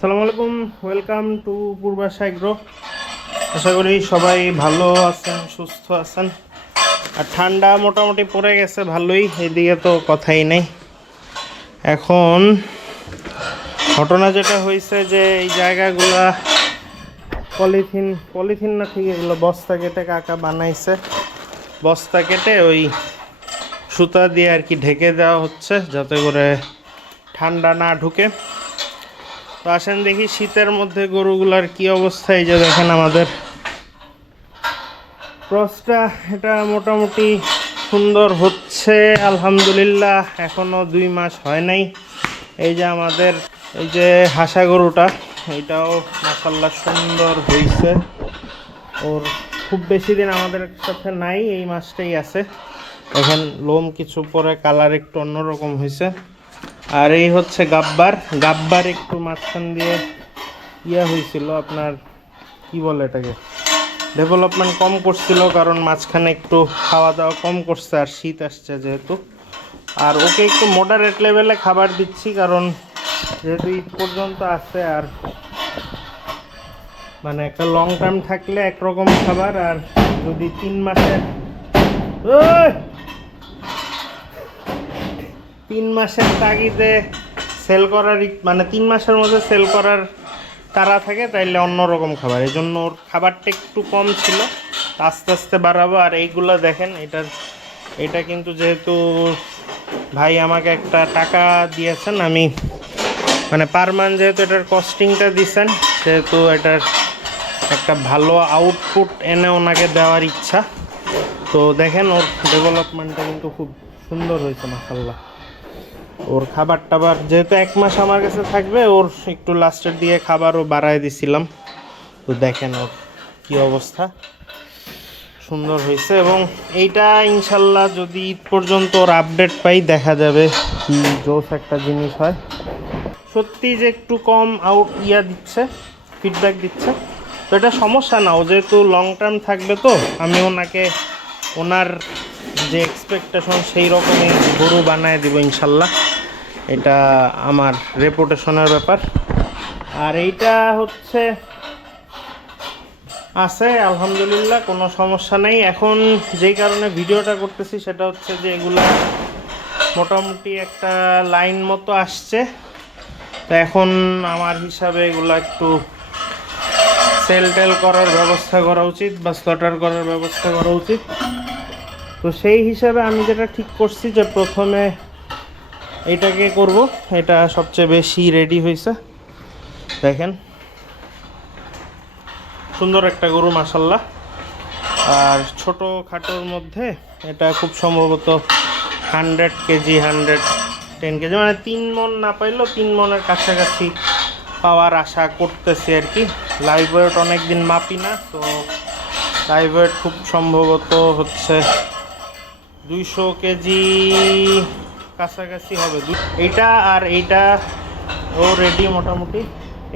আসসালামু আলাইকুম, welcome to Purbasha agro. আশা করি সবাই ভালো আছেন, সুস্থ আছেন। আর ঠান্ডা মোটামুটি পড়ে গেছে ভালোই, এদিকে তো কথাই নেই। এখন ঘটনা যেটা হয়েছে যে এই জায়গাগুলা পলিথিন না, ঠিক এগুলো বস্তা কেটে কাকা বানাইছে। বস্তা কেটে ওই সুতা দিয়ে আর কি ঢেকে দেওয়া হচ্ছে যাতে করে ঠান্ডা না ঢুকে। তো আসেন দেখি শীতের মধ্যে গরুগুলার কি অবস্থা। এই যে দেখেন আমাদের ক্রসটা, এটা মোটামুটি সুন্দর হচ্ছে আলহামদুলিল্লাহ। এখনও 2 মাস হয় নাই। এই যে আমাদের এই যে হাসা গরুটা, এটাও মাশাআল্লাহ সুন্দর হয়েছে। ওর খুব বেশি দিন আমাদের সাথে নাই, এই মাসটাই আছে। দেখেন লোম কিছু পরে কালার একটু অন্যরকম হয়েছে। আর এই হচ্ছে গাব্বার একটু মাঝখান দিয়ে হয়েছিল, আপনার কি বলে এটাকে, ডেভেলপমেন্ট কম করছিল, কারণ মাঝখানে একটু খাওয়া দাওয়া কম করছে আর শীত আসছে যেহেতু। আর ওকে একটু মডারেট লেভেলে খাবার দিচ্ছি, কারণ যেহেতু ঈদ পর্যন্ত আছে। আর মানে একটা লং টার্ম থাকলে একরকম খাবার, আর যদি 3 মাসের তাগিদে সেল করার, মানে 3 মাসের মধ্যে সেল করার তারা থাকে, তাইলে অন্যরকম খাবার। এই জন্য ওর খাবারটা একটু কম ছিল, আস্তে আস্তে বাড়াবো। আর এইগুলো দেখেন, এটা কিন্তু যেহেতু ভাই আমাকে একটা টাকা দিয়েছেন, আমি মানে পার মান্থ যেহেতু এটার কস্টিংটা দিয়েছেন, সেহেতু এটার একটা ভালো আউটপুট এনে ওনাকে দেওয়ার ইচ্ছা। তো দেখেন ওর ডেভেলপমেন্টটা কিন্তু খুব সুন্দর হয়েছে মাশাআল্লাহ। ওর খাবার টাবার যেহেতু 1 মাস আমার কাছে থাকবে, ওর একটু লাস্টের দিকে খাবারও বাড়ায় দিছিলাম। তো দেখেন ওর কি অবস্থা, সুন্দর হয়েছে। এবং এইটা ইনশাল্লাহ যদি ঈদ পর্যন্ত ওর আপডেট পাই, দেখা যাবে কি জোস একটা জিনিস হয়। সত্যি যে একটু কম দিচ্ছে, ফিডব্যাক দিচ্ছে। তো এটা সমস্যা না, ও যেহেতু লং টার্ম থাকবে, তো আমি ওনার যে এক্সপেকটেশন সেই রকমই গরু বানায় দিব ইনশাল্লাহ। এটা আমার রেপুটেশনের ব্যাপার। আর এইটা হচ্ছে আছে আলহামদুলিল্লাহ, কোনো সমস্যা নেই। এখন যেই কারণে ভিডিওটা করতেছি সেটা হচ্ছে যে এগুলা মোটামুটি একটা লাইন মতো আসছে। তো এখন আমার হিসাবে এগুলা একটু সেল করার ব্যবস্থা করা উচিত বা স্লটার করার ব্যবস্থা করা উচিত। তো সেই হিসাবে আমি যেটা ঠিক করছি যে প্রথমে এটাকে করব, এটা সবচেয়ে বেশি রেডি হয়েছে। দেখেন সুন্দর একটা গরু মাশাআল্লাহ। আর ছোট খাটোর মধ্যে এটা খুব সম্ভবত 100 কেজি 110 কেজি, মানে 3 মণ না পাইলেও 3 মণের কাছাকাছি পাওয়ার আশা করতেছি আর কি। লাইভ ওয়েট অনেকদিন মাপি না, তো লাইভ ওয়েট খুব সম্ভবত হচ্ছে 200 কেজি কাছাকাছি হবে এইটা। আর এইটা ও রেডি মোটামুটি,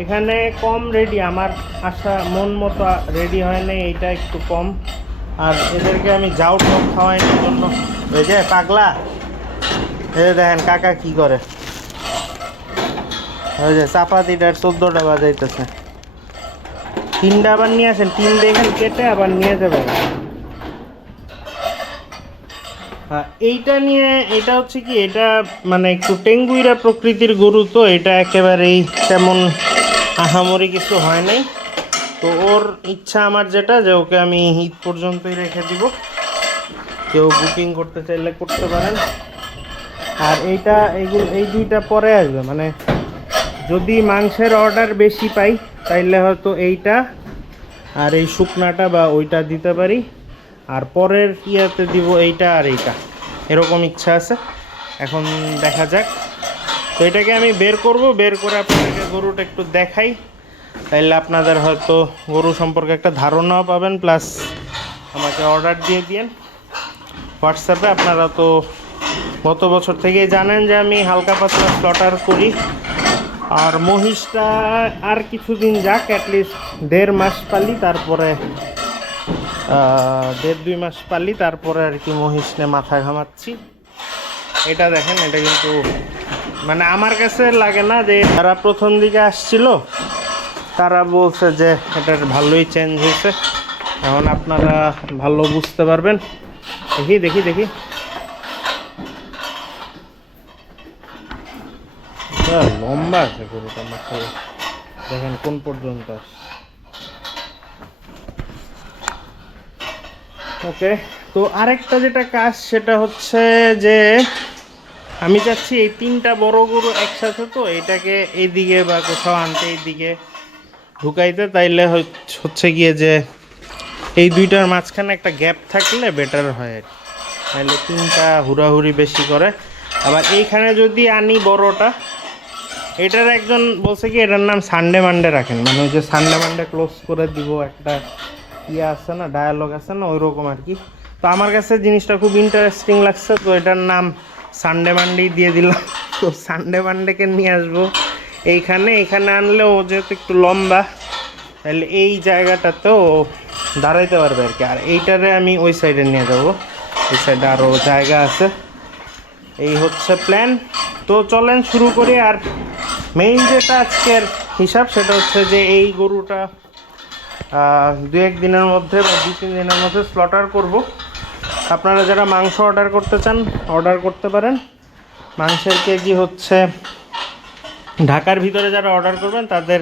এখানে কম রেডি, আমার আশা মন মতো রেডি হয় নাই, এইটা একটু কম। আর এদেরকে আমি যাও টক খাওয়াইনোর জন্য, ওই যে পাগলা, এই দেখেন কাকা কি করে, ওই যে চাপাতিটার 14টা বাজাইতেছে। 3টা আবার নিয়ে আসেন, 3 দেখেন কেটে আবার নিয়ে যাবেন। এইটা নিয়ে, এটা হচ্ছে কি, এটা মানে একটু টেঙ্গুইরা প্রকৃতির গরু, তো এটা একেবারেই তেমন আহামরি কিছু হয় নাই। তো ওর ইচ্ছা আমার যেটা, যে ওকে আমি ঈদ পর্যন্তই রেখে দিব, কেউ বুকিং করতে চাইলে করতে পারেন। আর এই 2টা পরে আসবে, মানে যদি মাংসের অর্ডার বেশি পাই তাইলে হয়তো এইটা আর এই শুকনাটা বা ওইটা দিতে পারি, আর পরের ইয়াতে দিব এইটা আর এইটা, এরকম ইচ্ছা আছে। এখন দেখা যাক। তো এটাকে আমি বের করব, বের করে আপনাদেরকে গরুটা একটু দেখাই, তাইলে আপনাদের হয়তো গরু সম্পর্কে একটা ধারণাও পাবেন, প্লাস আমাকে অর্ডার দিয়ে দিন হোয়াটসঅ্যাপে। আপনারা তো গত বছর থেকেই জানেন যে আমি হালকা পাতলা স্লটার করি। আর মহিষটা আর কিছুদিন যাক, অ্যাটলিস্ট 1.5 মাস পালি, তারপরে 1.5-2 মাস পালি, তারপরে আর কি মহিষ নিয়ে মাথা ঘামাচ্ছি। এটা দেখেন, এটা কিন্তু মানে আমার কাছে লাগে না, যে যারা প্রথম দিকে আসছিল তারা বলছে যে এটার ভালোই চেঞ্জ হয়েছে। এখন আপনারা ভালো বুঝতে পারবেন। দেখি দেখি দেখি, লম্বা আছে গরুটা, মাশাআল্লাহ। দেখেন কোন পর্যন্ত আসছে। ওকে, তো আরেকটা যেটা কাজ সেটা হচ্ছে যে আমি চাচ্ছি এই 3টা বড় গরু একসাথে, তো এটাকে এইদিকে বা কোথাও আনতে এইদিকে ঢুকাইতে, তাইলে হচ্ছে গিয়ে যে এই 2টার মাঝখানে একটা গ্যাপ থাকলে বেটার হয় আর কি। তাহলে 3টা হুড়াহুড়ি বেশি করে। আবার এইখানে যদি আনি বড়টা, এটার একজন বলছে কি এটার নাম সানডে মানডে রাখেন, মানে ওই যে সানডে মানডে ক্লোজ করে দিব, একটা ইয়ে আছে না, ডায়ালগ আছে না, ওই রকম আর কি। তো আমার কাছে জিনিসটা খুব ইন্টারেস্টিং লাগছে, তো এটার নাম সানডে মানডেই দিয়ে দিলাম। তো সানডে মানডেকে নিয়ে আসবো এইখানে আনলে ও যেহেতু একটু লম্বা, তাহলে এই জায়গাটাতেও দাঁড়াইতে পারবে আর কি। আর এইটারে আমি ওই সাইডে নিয়ে যাবো, ওই সাইডে আরও জায়গা আছে। এই হচ্ছে প্ল্যান। তো চলেন শুরু করি। আর মেইন যেটা আজকের হিসাব সেটা হচ্ছে যে এই গরুটা 2-1 দিনের মধ্যে বা 2-3 দিনের মধ্যে স্লটার করব। আপনারা যারা মাংস অর্ডার করতে চান অর্ডার করতে পারেন। মাংসের কেজি হচ্ছে ঢাকার ভিতরে যারা অর্ডার করবেন তাদের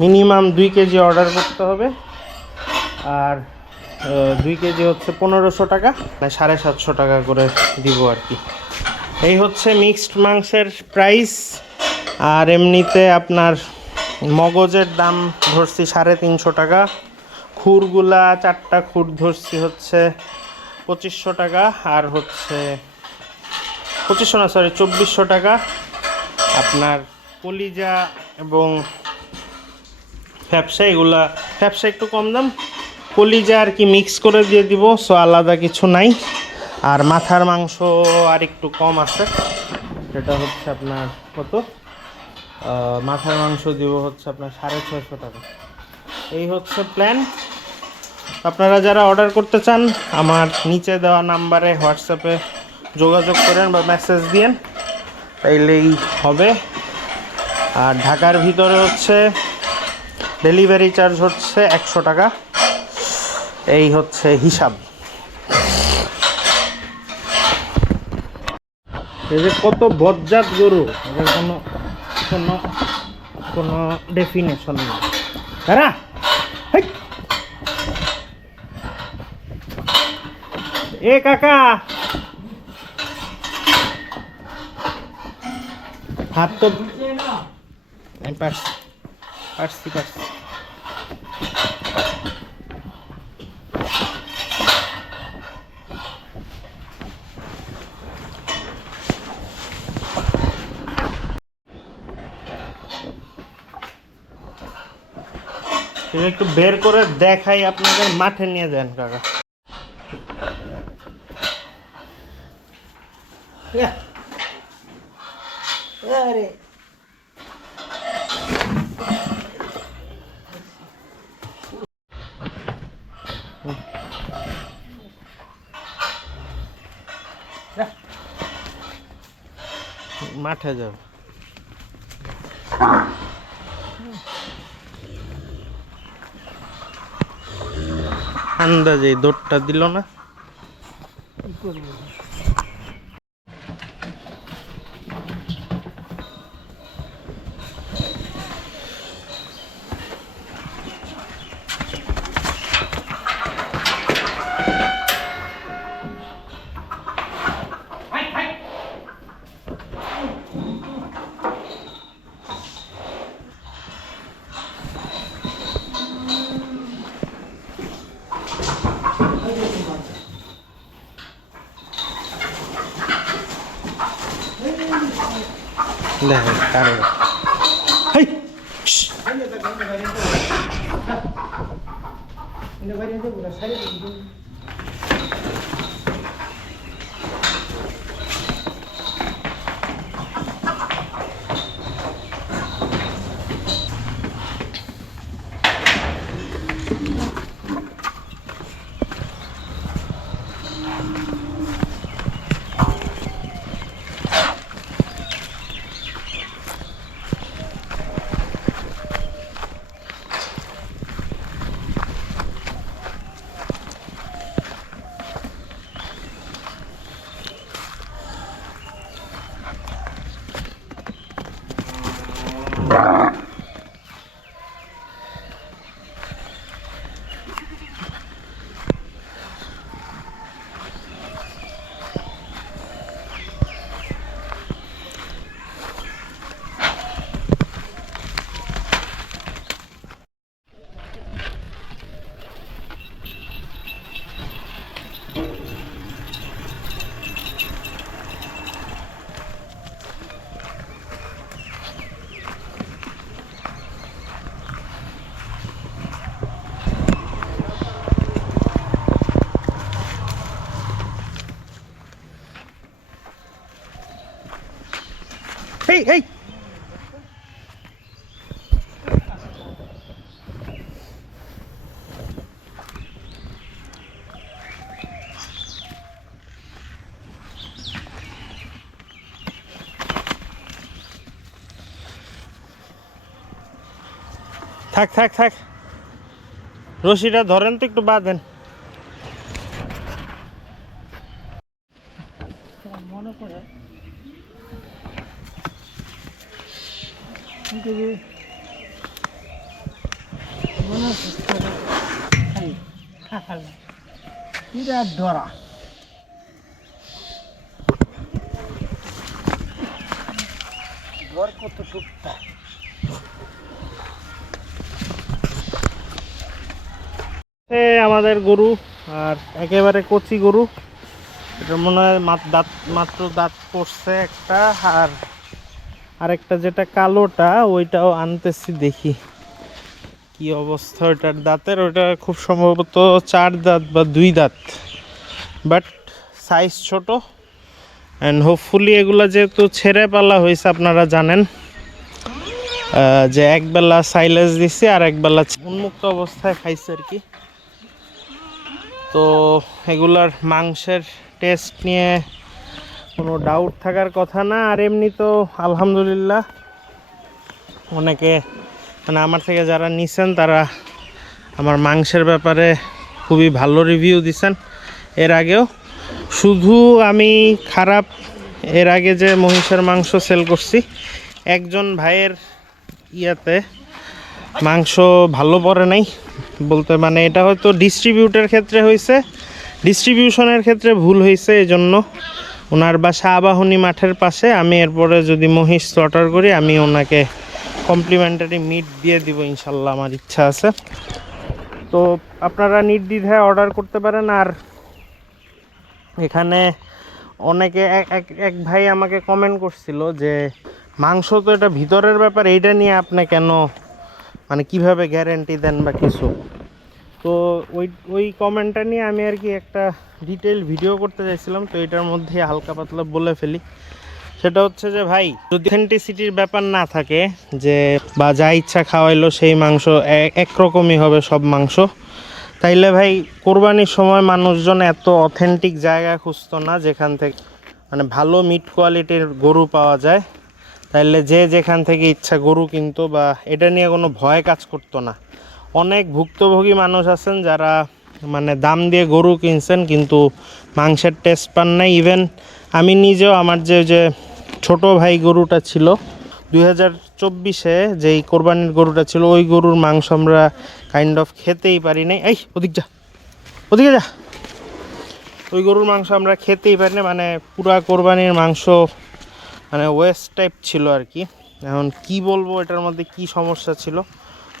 মিনিমাম 2 কেজি অর্ডার করতে হবে। আর 2 কেজি হচ্ছে 1500 টাকা, মানে 750 টাকা করে দিব আর কি। এই হচ্ছে মিক্সড মাংসের প্রাইস। আর এমনিতে আপনার মগজের দাম ধরছি 350 টাকা, খুরগুলা 4টা খুর ধরছি হচ্ছে 2500 টাকা, আর হচ্ছে 2500 না, সরি 2400 টাকা। আপনার কলিজা এবং ফ্যাপসা, এগুলা ফ্যাপসা একটু কম দাম, কলিজা আর কি মিক্স করে দিয়ে দিব, সো আলাদা কিছু নাই। আর মাথার মাংস আর একটু কম আছে, সেটা হচ্ছে আপনার কত, মাথার মাংস দিব হচ্ছে আপনার 650 টাকা। এই হচ্ছে প্ল্যান। আপনারা যারা অর্ডার করতে চান আমার নিচে দেওয়া নাম্বারে হোয়াটসঅ্যাপে যোগাযোগ করেন বা মেসেজ দিয়েন, তাইলেই হবে। আর ঢাকার ভিতরে হচ্ছে ডেলিভারি চার্জ হচ্ছে 100 টাকা। এই হচ্ছে হিসাব। এই যে কত বজ্জাত গরু, এদের কোনো কোনো কোনো ডেফিনেশন নেই। হ্যাঁ, এ কাকা হাত তো আমি পারছি পারছি পারছি। একটু বের করে দেখাই আপনাদের, মাঠে নিয়ে যান কাকা। আরে মাঠে যাও, আন্দাজে দৌড়টা দিল না। দেখেন কারো থাক থাক থাক, রশিটা ধরেন তো, একটু বাঁধেন। মনে করে মনে হচ্ছে বিরাট ধরা। ঘর কত টুকটা আমাদের গরু, আর একেবারে কচি গরু। এটা মনে হয় মাত্র দাঁত পড়ছে একটা, আর আরেকটা যেটা কালোটা ওইটাও আনতেছি, দেখি কি অবস্থা ওইটার দাঁতের। ওইটা খুব সম্ভবত 4 দাঁত বা 2 দাঁত, বাট সাইজ ছোট। অ্যান্ড হোপফুলি এগুলা যেহেতু ছেড়ে পালা হয়েছে, আপনারা জানেন যে একবেলা সাইলেজ দিছি আর একবেলা উন্মুক্ত অবস্থায় খাইছে আর কি। তো এগুলার মাংসের টেস্ট নিয়ে কোনো ডাউট থাকার কথা না। আর এমনি তো আলহামদুলিল্লাহ অনেকে মানে আমার থেকে যারা নিছেন তারা আমার মাংসের ব্যাপারে খুবই ভালো রিভিউ দিছেন এর আগেও। শুধু আমি খারাপ, এর আগে যে মহিষের মাংস সেল করছি একজন ভাইয়ের ইয়াতে মাংস ভালো পড়ে নাই বলতে, মানে এটা হয়তো ডিস্ট্রিবিউটের ক্ষেত্রে হয়েছে, ডিস্ট্রিবিউশনের ক্ষেত্রে ভুল হয়েছে। এই জন্য ওনার বাসা আবাহনী মাঠের পাশে। আমি এরপরে যদি মহিষ স্লটার করি আমি ওনাকে কমপ্লিমেন্টারি মিট দিয়ে দিব ইনশাল্লাহ, আমার ইচ্ছা আছে। তো আপনারা নির্দ্বিধায় অর্ডার করতে পারেন। আর এখানে অনেকে এক ভাই আমাকে কমেন্ট করছিল যে মাংস তো এটা ভিতরের ব্যাপার, এইটা নিয়ে আপনি কেন মানে কিভাবে গ্যারেন্টি দেন বা কিছু। তো ওই কমেন্টটা নিয়ে আমি আর কি একটা ডিটেইল ভিডিও করতে চাইছিলাম। তো এটার মধ্যে হালকা পাতলা বলে ফেলি। সেটা হচ্ছে যে ভাই, যদি অথেন্টিসিটির ব্যাপার না থাকে, যে বা যা ইচ্ছা খাওয়াইলো সেই মাংস একরকমই হবে সব মাংস, তাইলে ভাই কোরবানির সময় মানুষজন এত অথেন্টিক জায়গা খুঁজতো না যেখান থেকে মানে ভালো মিট কোয়ালিটির গরু পাওয়া যায়। তাইলে যে যেখান থেকে ইচ্ছা গরু কিনতো বা এটা নিয়ে কোনো ভয় কাজ করতো না। অনেক ভুক্তভোগী মানুষ আছেন যারা মানে দাম দিয়ে গরু কিনছেন কিন্তু মাংসের টেস্ট পান নাই। ইভেন আমি নিজেও, আমার যে ছোট ভাই গরুটা ছিল 2024-এ যেই কোরবানির গরুটা ছিল, ওই গরুর মাংস আমরা কাইন্ড অফ খেতেই পারি নাই। এই ওদিকে যা, ওই গরুর মাংস আমরা খেতেই পারি না, মানে পুরা কোরবানির মাংস মানে ওয়েস্ট টাইপ ছিল আর কি। এখন কি বলবো এটার মধ্যে কি সমস্যা ছিল।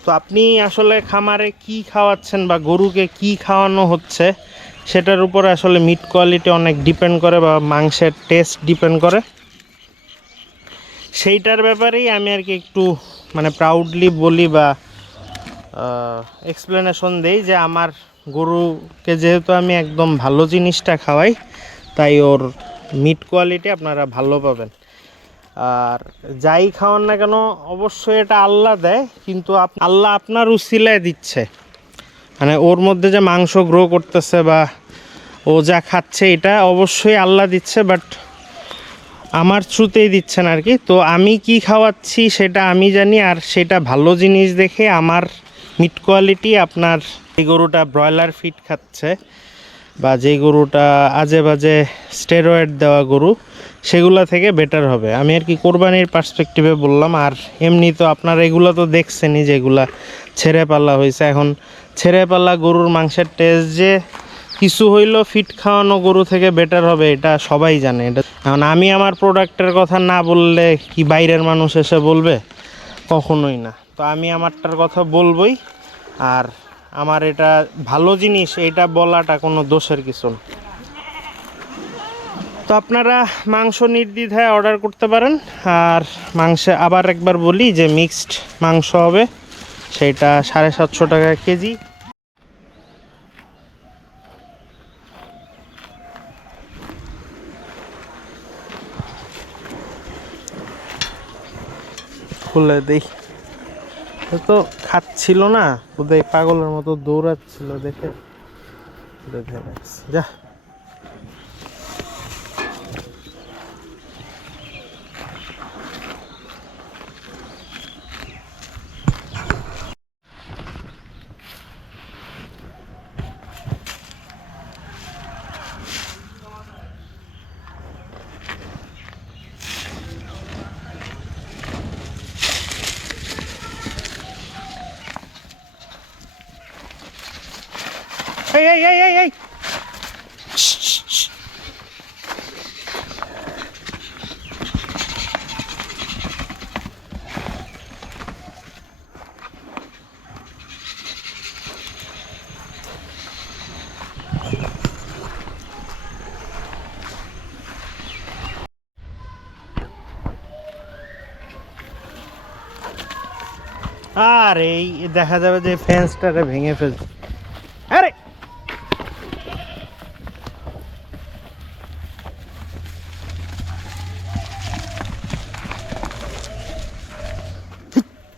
তো আপনি আসলে খামারে কি খাওয়াচ্ছেন বা গরুকে কি খাওয়ানো হচ্ছে সেটার উপরে আসলে মিট কোয়ালিটি অনেক ডিপেন্ড করে বা মাংসের টেস্ট ডিপেন্ড করে। সেইটার ব্যাপারেই আমি আর কি একটু মানে প্রাউডলি বলি বা এক্সপ্লেনেশন দেই যে আমার গরুকে যেহেতু আমি একদম ভালো জিনিসটা খাওয়াই, তাই ওর মিট কোয়ালিটি আপনারা ভালো পাবেন। আর যাই খাওয়ান না কেন অবশ্যই এটা আল্লাহ দেয়, কিন্তু আল্লাহ আপনার উসিলায় দিচ্ছে। মানে ওর মধ্যে যে মাংস গ্রো করতেছে বা ও যা খাচ্ছে এটা অবশ্যই আল্লাহ দিচ্ছে, বাট আমার থ্রুতেই দিচ্ছেন আর কি। তো আমি কি খাওয়াচ্ছি সেটা আমি জানি, আর সেটা ভালো জিনিস দেখে আমার মিট কোয়ালিটি আপনার এই গরুটা ব্রয়লার ফিড খাচ্ছে বা যেই গরুটা আজে বাজে স্টেরয়েড দেওয়া গরু সেগুলো থেকে বেটার হবে। আমি আর কি কোরবানির পার্সপেক্টিভে বললাম। আর এমনি তো আপনারা এগুলো তো দেখছেনই যেগুলা ছেড়ে পাল্লা হয়েছে। এখন ছেড়ে পাল্লা গরুর মাংসের টেস্ট যে কিছু হইলো ফিট খাওয়ানো গরু থেকে বেটার হবে এটা সবাই জানে। এটা এখন আমি আমার প্রোডাক্টের কথা না বললে কি বাইরের মানুষ এসে বলবে? কখনোই না। তো আমি আমারটার কথা বলবই। আর আমার এটা ভালো জিনিস এটা বলাটা কোনো দোষের কিছু না। তো আপনারা মাংস নির্দ্বিধায় অর্ডার করতে পারেন। আর মাংসে আবার একবার বলি যে মিক্সড মাংস হবে, সেটা 750 টাকা কেজি। খুলে দেই, তো খাচ্ছিল না বোধহয়, পাগলের মতো দৌড়াচ্ছিল দেখে বেঁধে রাখছি। যা এই এই এই এই এই আর এই দেখা যাবে যে ফেন্সটারে ভেঙে ফেলছে। আরে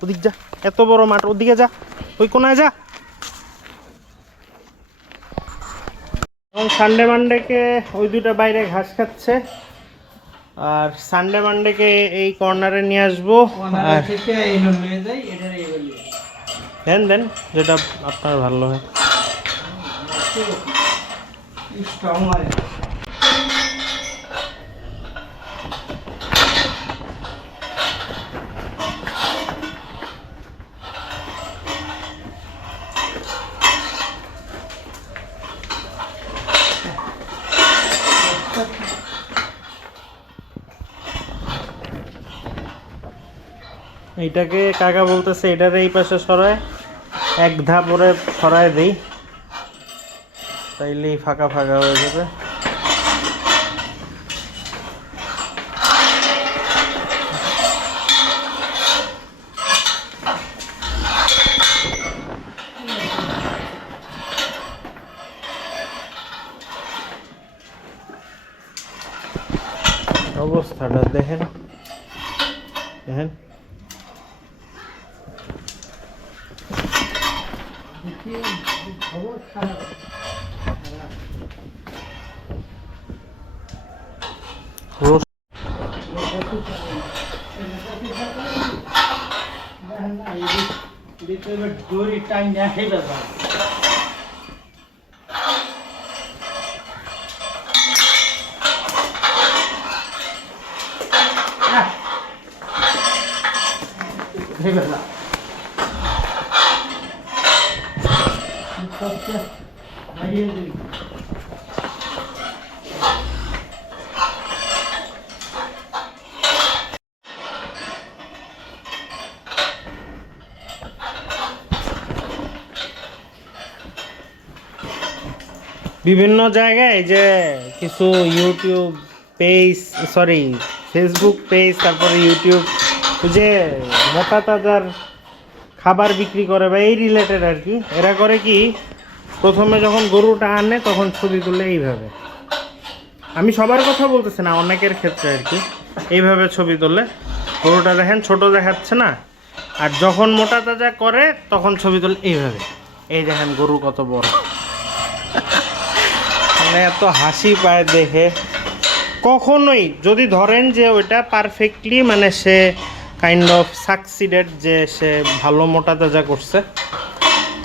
ওদিক যা, এত বড় মাঠ, ওদিকে যা, ওই কোনায় যা। এবং সানডে মানডেকে ওই দুটো বাইরে ঘাস খাচ্ছে, আর সানডে মানডেকে এই কর্নারে নিয়ে আসবো। আর দেন দেন যেটা আপনার ভালো হয়। এইটাকে কাকা বলতেছে এটার এই পাশে সরায়, এক ধাপ ওরে সরায় দেই, তাইলেই ফাঁকা ফাঁকা হয়ে যাবে। অবস্থাটা দেখেন দেখেন, দড়ি টাইম দেখে ব্যাপার। বিভিন্ন জায়গায় যে কিছু YouTube page, sorry Facebook page, তারপরে ইউটিউব যে মোটা তাজার খাবার বিক্রি করে বা এই রিলেটেড আর কি, এরা করে কি প্রথমে যখন গরুটা আনে তখন ছবি তুলে এইভাবে, আমি সবার কথা বলতেছি না, অনেকের ক্ষেত্রে আর কি, এইভাবে ছবি তোলে। গরুটা দেখেন ছোট দেখাচ্ছে না, আর যখন মোটা তাজা করে তখন ছবি তোলে এইভাবে, এই দেখেন গরু কত বড়। মানে এত হাসি পায় দেখে। কখনোই যদি ধরেন যে ওইটা পারফেক্টলি মানে সে কাইন্ড অফ সাকসিডেড, যে সে ভালো মোটা তাজা করছে,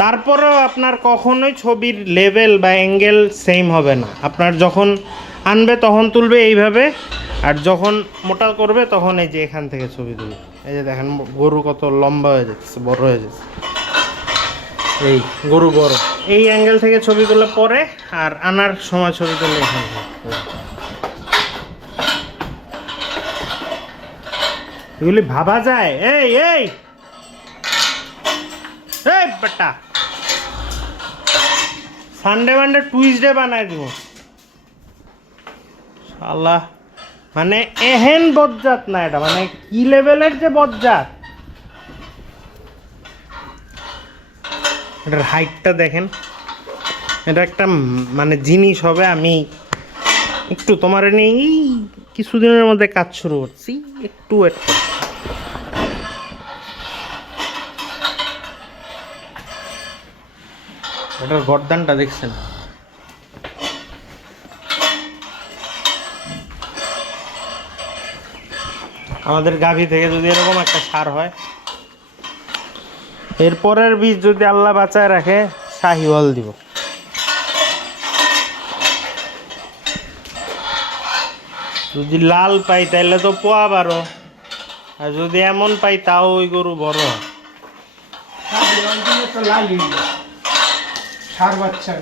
তারপরেও আপনার কখনোই ছবির লেভেল বা অ্যাঙ্গেল সেম হবে না। আপনার যখন আনবে তখন তুলবে এইভাবে, আর যখন মোটা করবে তখন এই যে এখান থেকে ছবি তুলবে। এই যে দেখেন গরু কত লম্বা হয়ে যাচ্ছে, বড় হয়ে যাচ্ছে, এই গরু বড়, এই অ্যাঙ্গেল থেকে ছবি তোলা পরে, আর আনার সময় ছবি তুলে এখান থেকে। এগুলি ভাবা যায়? এই এই এই বেটা, সানডে মানডে টুইসডে বানায় দিব শালা। মানে এহেন বজ্জাত না এটা, মানে কি লেভেলের যে বজ্জাত। এটার হাইটটা দেখেন, এটা একটা মানে জিনিস হবে। আমি একটু তোমার নেই কিছুদিনের মধ্যে কাজ শুরু করছি, একটু ওয়েট করো। এটার গর্দানটা দেখছেন? আমাদের গাভী থেকে যদি এরকম একটা সার হয়, এরপরের বীজ যদি আল্লাহ বাঁচায় রাখে শাহিওয়াল দিব। যদি লাল পাই তাইলে তো পোয়া বারো, আর যদি এমন পাই তাও ওই গরু বড়। তো লালি সার বাচ্চা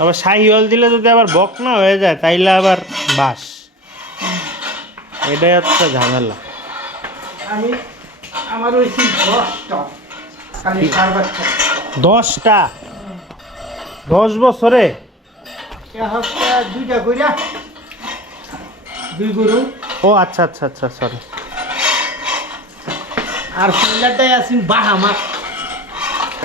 আবার শাহিওয়াল দিলে যদি আবার বক না হয়ে যায় তাইলে আবার বাস, এটাই হচ্ছে ঝামেলা। আমি আমার হয়েছি 10টা খালি সার বাচ্চা। 10টা? 10 বছরে? এ হচ্ছে 2টা কইরা 2 গরু। ও আচ্ছা আচ্ছা আচ্ছা, সরি। আর পিলাটাই আছি বাহামা।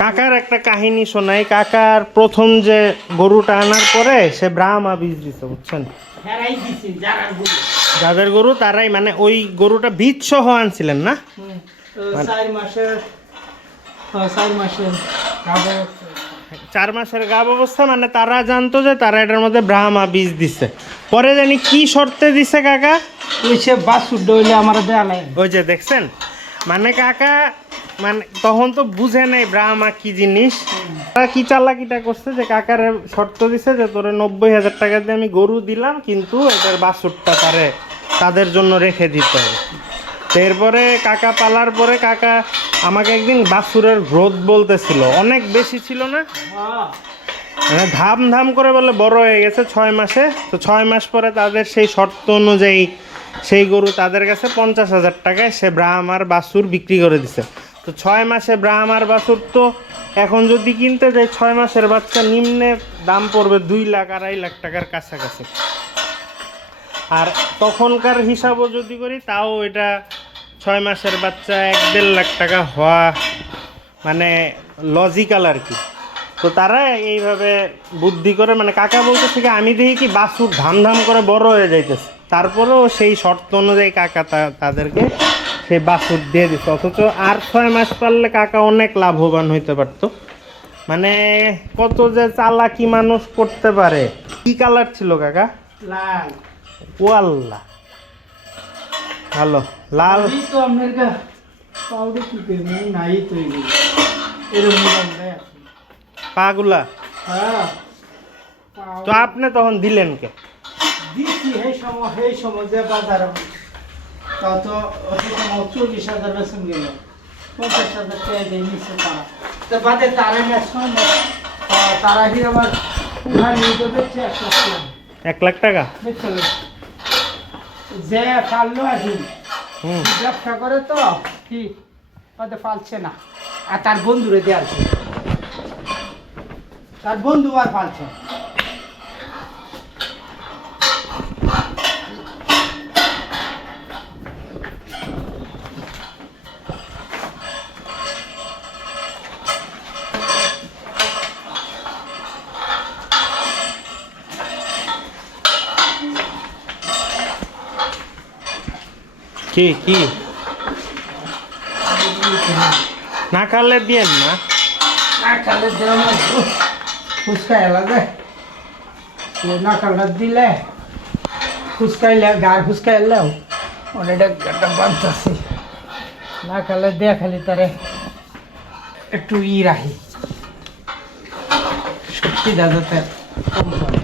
কাকার একটা কাহিনী শোনাই। কাকার প্রথম যে গরুটা আনার পরে সে ব্রাহ্মা বীজ দিছে, বুঝছেন? হেরাই দিছি যারা গরু। যাদের গরু তারাই, মানে ওই গরুটা বীজ সহ আনছিলেন না? 4 মাসের 4 মাসের গাব। 4 মাসের গাব অবস্থা, মানে তারা জানতো যে তারা এটার মধ্যে ব্রাহ্মা বীজ দিছে। পরে জানি কি শর্তে দিছে কাকা, ওই সে বাসুর ডইলে আমার দেয়া নাই। ওই যে দেখছেন, মানে কাকা মানে তখন তো বুঝে নাই ব্রাহ্মা কি জিনিস। তারা কি চালাকিটা করছে যে কাকার শর্ত দিছে যে তোরে 90,000 টাকা দিয়ে আমি গরু দিলাম, কিন্তু এটার বাছুরটা তাদের জন্য রেখে দিতে হবে। তো এরপরে কাকা পালার পরে কাকা আমাকে একদিন বাছুরের গ্রোথ বলতেছিল, অনেক বেশি ছিল না, মানে ধাম ধাম করে বলে বড় হয়ে গেছে 6 মাসে। তো 6 মাস পরে তাদের সেই শর্ত অনুযায়ী সেই গরু তাদের কাছে 50,000 টাকায় সে ব্রাহ্মার বাছুর বিক্রি করে দিছে। তো 6 মাসে ব্রাহ্মার বাছুর তো এখন যদি কিনতে যাই 6 মাসের বাচ্চা নিম্নে দাম পড়বে 2 লাখ 2.5 লাখ টাকার কাছাকাছি। আর তখনকার হিসাবও যদি করি তাও এটা 6 মাসের বাচ্চা 1-1.5 লাখ টাকা হওয়া মানে লজিক্যাল আর কি। তো তারা এইভাবে বুদ্ধি করে, মানে কাকা বলতে থেকে আমি দেখি কি বাছুর ধাম ধাম করে বড় হয়ে যাইতেছে, তারপরেও সেই শর্ত অনুযায়ী কাকা তাদেরকে সেই বাছুর দিয়ে দিচ্ছে। অথচ আর 6 মাস পারলে কাকা অনেক লাভবান হইতে পারতো। মানে কত যে চালাকি মানুষ করতে পারে। কি কালার ছিল কাকা? লাল। ও আল্লাহ, ভালো লাল। এই তো আপনার পাউডার কি করবে নাই তো এগুলো এরকম আছে। পাগুলা হ্যাঁ, তো আপনি তখন দিলেন কে? দিছি এই সময় যে বাজারে তত 40,000 বেতন গেল, 50,000 টাকা দিয়ে নিচ্ছে তারা। তো বাদে তারা তারা কি আমার উঠা নিয়ে তো বেচছে 1 লাখ টাকা? দেখছিল যে পারলো এখন ব্যবসা করে তো কি ওদের পালছে না, আর তার বন্ধুরে দেওয়াছে, তার বন্ধু আর পালছে। কি কি না খালে দিয়েন না? না খালে যেমন ফুচকা এলাকা না খালটা দিলে ফুচকাইলে গার ফুচকা এলেও অনেকটা একটা বাঁধতেছি না খালে দেয়া খালি তারে একটু রাখি সত্যি দাদাতে কম করে।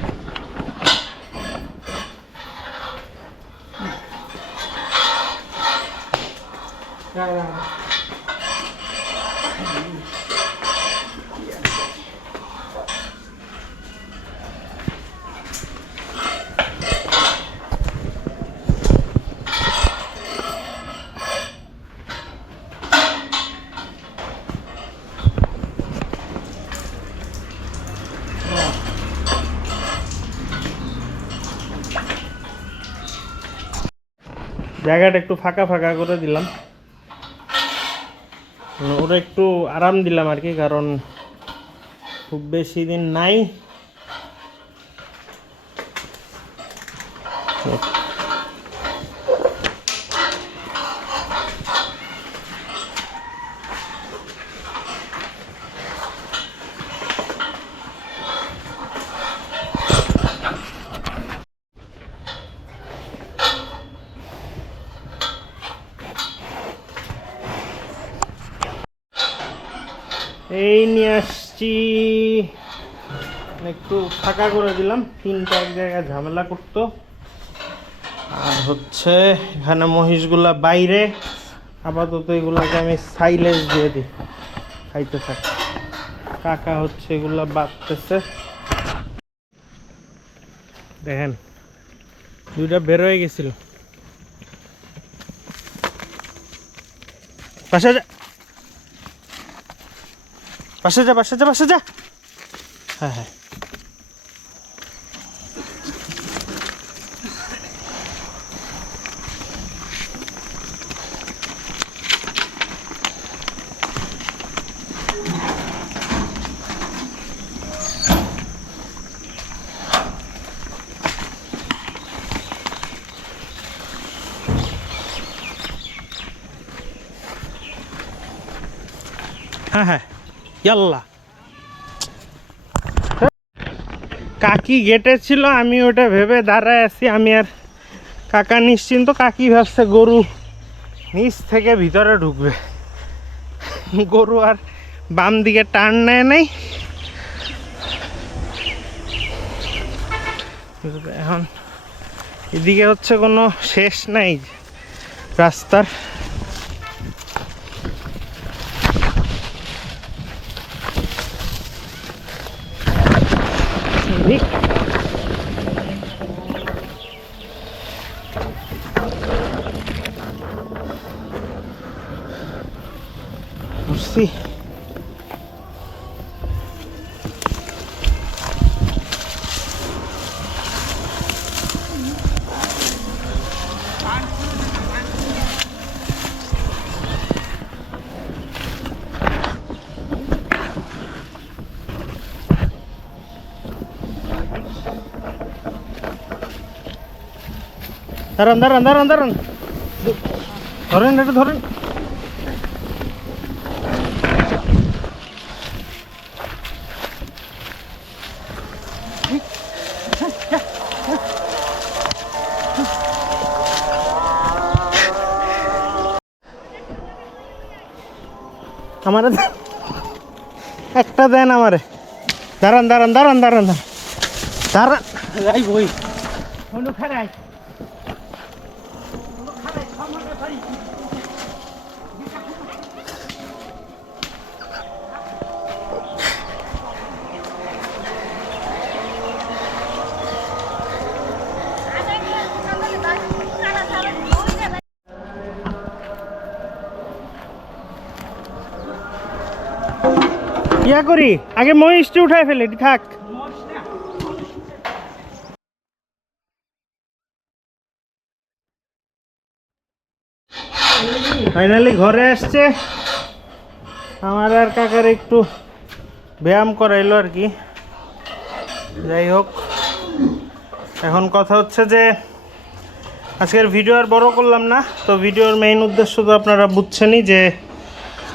জায়গাটা একটু ফাঁকা ফাঁকা করে দিলাম, ওরা একটু আরাম দিলাম আর কি, কারণ খুব বেশি দিন নাই। এই নিয়ে আসছি, একটু ফাঁকা করে দিলাম, 3টা এক জায়গায় ঝামেলা করতো। আর হচ্ছে এখানে মহিষগুলা বাইরে, আপাতত এগুলাকে আমি সাইলেজ দিয়ে দিই, খাইতে থাকি। কাকা হচ্ছে এগুলা বাঁধতেছে। দেখেন দুইটা বের হয়ে গেছিল। পাশে যা, পাশে যা, পাশে যা, পাশে যা। হ্যাঁ হ্যাঁ, হ্যাঁ হ্যাঁ, ইয়াল্লা। কাকি গেটে ছিল, আমি ওটা ভেবে দাঁড়ায় আছি। আমি আর কাকা নিশ্চিন্ত, কাকি ভাবছে গরু নিচ থেকে ভিতরে ঢুকবে। গরু আর বাম দিকে টার্ন নেয় নাই। এখন এদিকে হচ্ছে কোনো শেষ নাই রাস্তার। বুঝছি, দাঁড়ান দাঁড়ান দাঁড়ান দাঁড়ান, ধরেন এটা ধরেন। আমারে একটা দেন আমারে। দাঁড়ান দাঁড়ান দাঁড়ান দাঁড়ান দাঁড়ান, যাই বই খারাই। ইয়া করি আগে মহিষটি উঠাই ফেলে থাক। ফাইনালি ঘরে আসছে। আমার আর কাকার একটু ব্যায়াম করাইলো আর কি। যাই হোক, এখন কথা হচ্ছে যে আজকের ভিডিও আর বড় করলাম না। তো ভিডিওর মেইন উদ্দেশ্য তো আপনারা বুঝছেনই, যে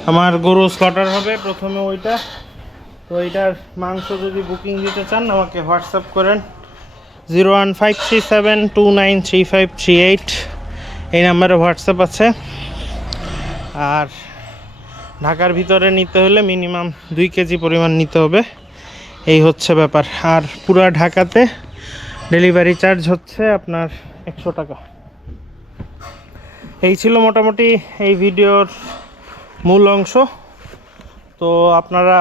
আমার গরু স্লটার হবে প্রথমে ওইটা। তো এইটার মাংস যদি বুকিং দিতে চান আমাকে হোয়াটসঅ্যাপ করেন 01537293538, এই নাম্বারে হোয়াটসঅ্যাপ আছে। আর ঢাকার ভিতরে নিতে হলে মিনিমাম 2 কেজি পরিমাণ নিতে হবে, এই হচ্ছে ব্যাপার। আর পুরা ঢাকাতে ডেলিভারি চার্জ হচ্ছে আপনার 100 টাকা। এই ছিল মোটামুটি এই ভিডিওর মূল অংশ। তো আপনারা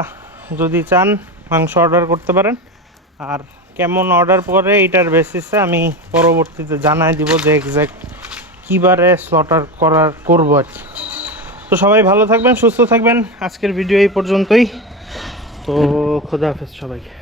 যদি চান মাংস অর্ডার করতে পারেন। আর কেমন অর্ডার পরে এইটার বেসিসে আমি পরবর্তীতে জানাই দিব যে এক্স্যাক্ট কী বারে স্লটার করবো আর কি। তো সবাই ভালো থাকবেন, সুস্থ থাকবেন। আজকের ভিডিও এই পর্যন্তই। তো খোদা হাফেজ সবাইকে।